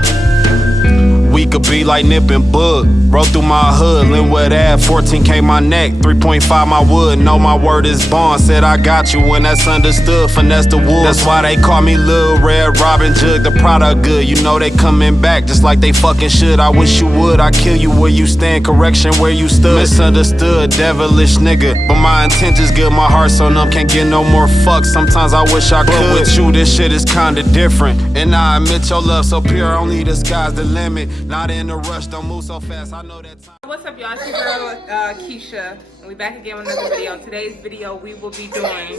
Yeah. We could be like Nip and Bug. Roll through my hood, Linwood Ave, 14K my neck, 3.5 my wood. Know my word is bond. Said I got you when that's understood. Finesse the wood. That's why they call me Lil Red Robin Jug. The product good. You know they coming back just like they fucking should. I wish you would. I kill you where you stand. Correction where you stood. Misunderstood, devilish nigga. But my intentions good. My heart so numb, can't get no more fucks. Sometimes I wish I could. But with you, this shit is kinda different. And I admit your love so pure. Only the sky's the limit. Not in a rush, don't move so fast. I know that time. What's up, y'all? It's your girl Keisha, and we back again with another video. Today's video, we will be doing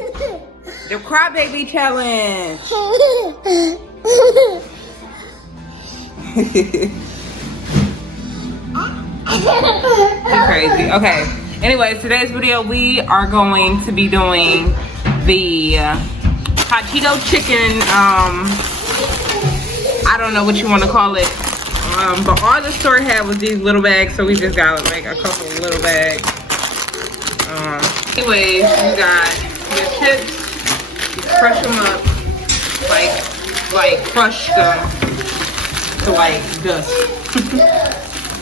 the Crybaby Challenge. You're crazy. Okay. Anyways, today's video, we are going to be doing the hot Cheeto chicken. I don't know what you want to call it. But all the store had was these little bags, so we just got like a couple of little bags. Anyways, you got your chips. You crush them up, like crush them to like dust.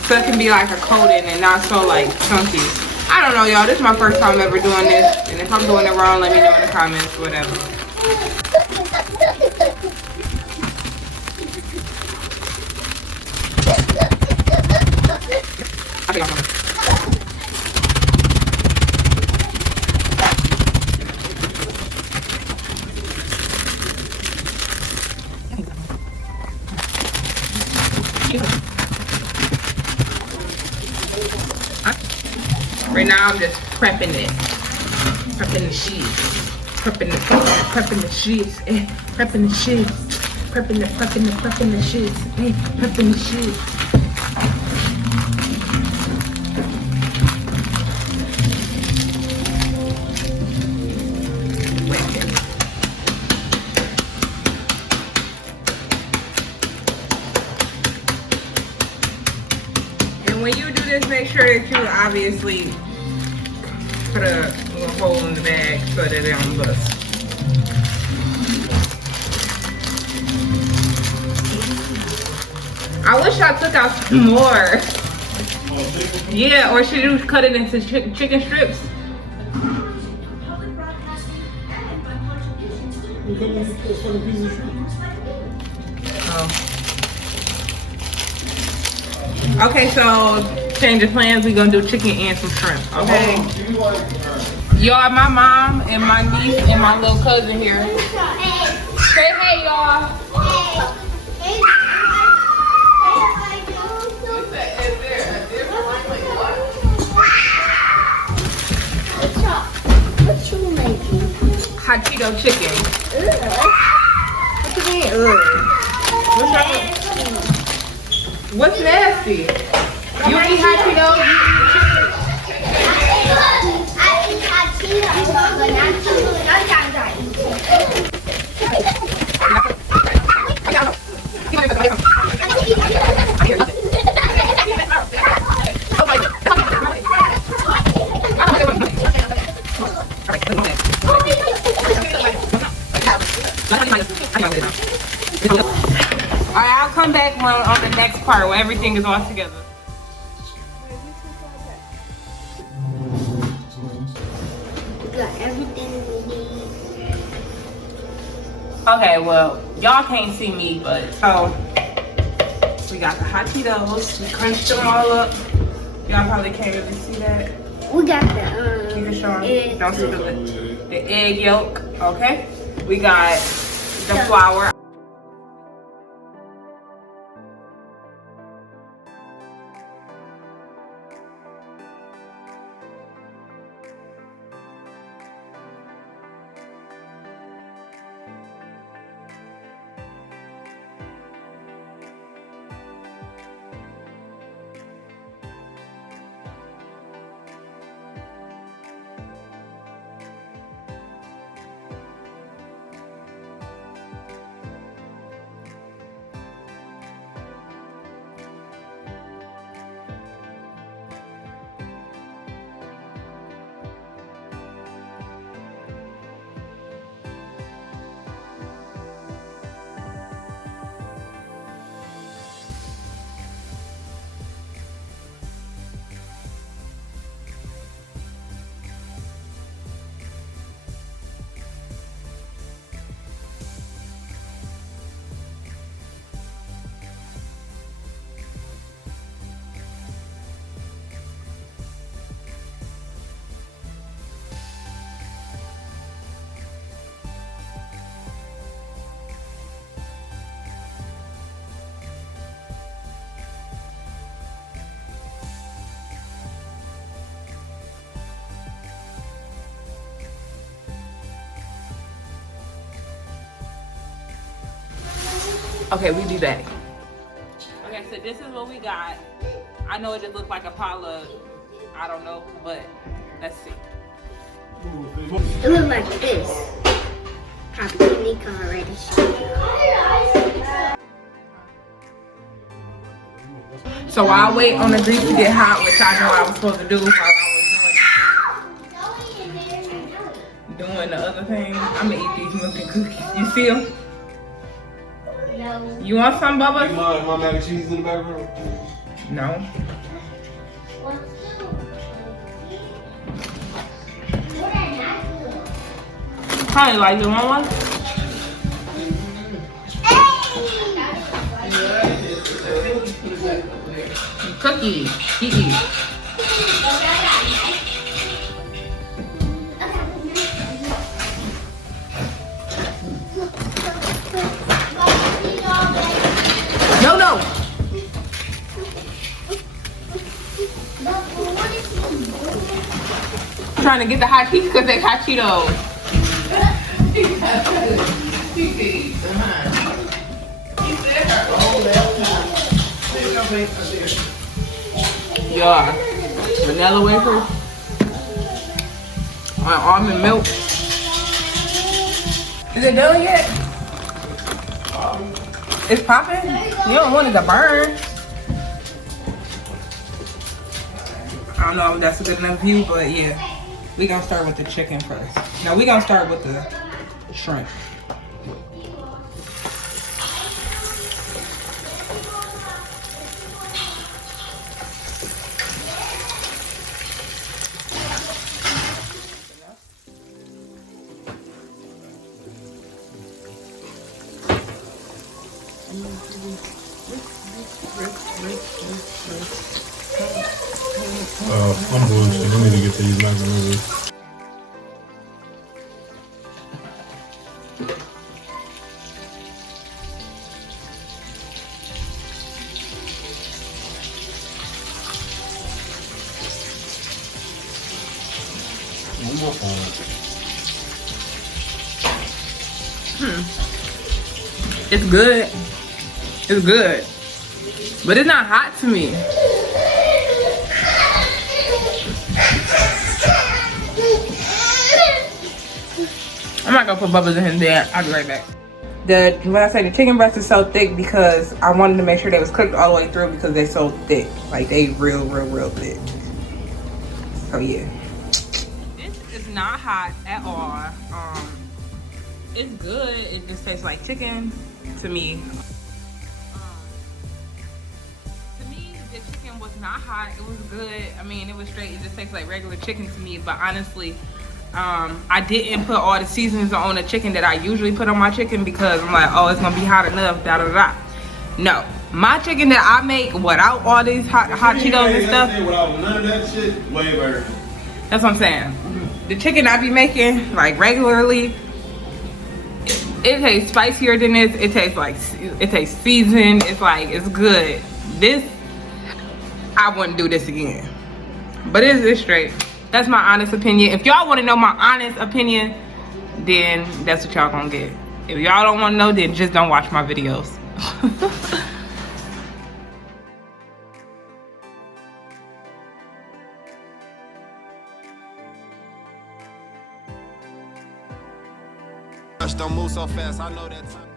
So it can be like a coating and not so like chunky. I don't know, y'all. This is my first time ever doing this, and if I'm doing it wrong, let me know in the comments, whatever. Right now I'm just prepping it. Prepping the sheets. Prepping the sheets. Prepping the sheets. Prepping the sheets. Prepping the sheets. When you do this, make sure that you obviously put a little hole in the bag so that it don't bust. I wish I took out some more. Yeah, or should you cut it into chicken strips? Oh. Okay, so change of plans. We're gonna do chicken and some shrimp. Okay. Y'all, my mom and my niece and my little cousin here. Say hey, y'all. What you making? Hot Cheeto chicken. What you mean? What's nasty? You eat hot Cheetos? I eat hot Cheetos, but not Alright, I'll come back on the next part where everything is all together. We got everything we need. Okay, well, y'all can't see me, but so we got the hot Cheetos. We crunched them all up. Y'all probably can't really see that. We got the You can show egg. them. Don't see the egg yolk. Okay. We got the flour. Okay, we be back. Okay, so this is what we got. I know it just looks like a potluck. I don't know, but let's see. It looks like this. Happy car radish. So while I wait on the grease to get hot, which I know I was supposed to do while I was doing the other thing, I'm gonna eat these milk and cookies. You see them? No. You want some, Bubba? My mac and cheese in the background? No. Probably like the one. Cookie. No. I'm trying to get the hot cheese because they hot Cheetos. Yeah, vanilla wafers on almond milk. Is it done yet? It's popping? You don't want it to burn. I don't know if that's a good enough view, but yeah. We gonna start with the chicken first. No, we gonna start with the shrimp. I'm bullshit. I need to get these macaroni. It's good. It's good. But it's not hot to me. I'm not gonna put bubbles in his bed. I'll be right back. When I say the chicken breast is so thick because I wanted to make sure they was cooked all the way through because they're so thick. Like they real thick. So yeah. This is not hot at all. It's good. It just tastes like chicken to me. To me, the chicken was not hot. It was good. I mean, it was straight. It just tastes like regular chicken to me. But honestly, I didn't put all the seasonings on the chicken that I usually put on my chicken because I'm like, oh, it's gonna be hot enough, No, my chicken that I make without all these hot Cheetos and stuff. Without none of that shit, way better. That's what I'm saying. The chicken I be making like regularly, it tastes spicier than this. It tastes seasoned. It's good. This, I wouldn't do this again. But it's straight. That's my honest opinion. If y'all want to know my honest opinion, then that's what y'all gonna get. If y'all don't want to know, then just don't watch my videos. Don't move so fast. I know that time.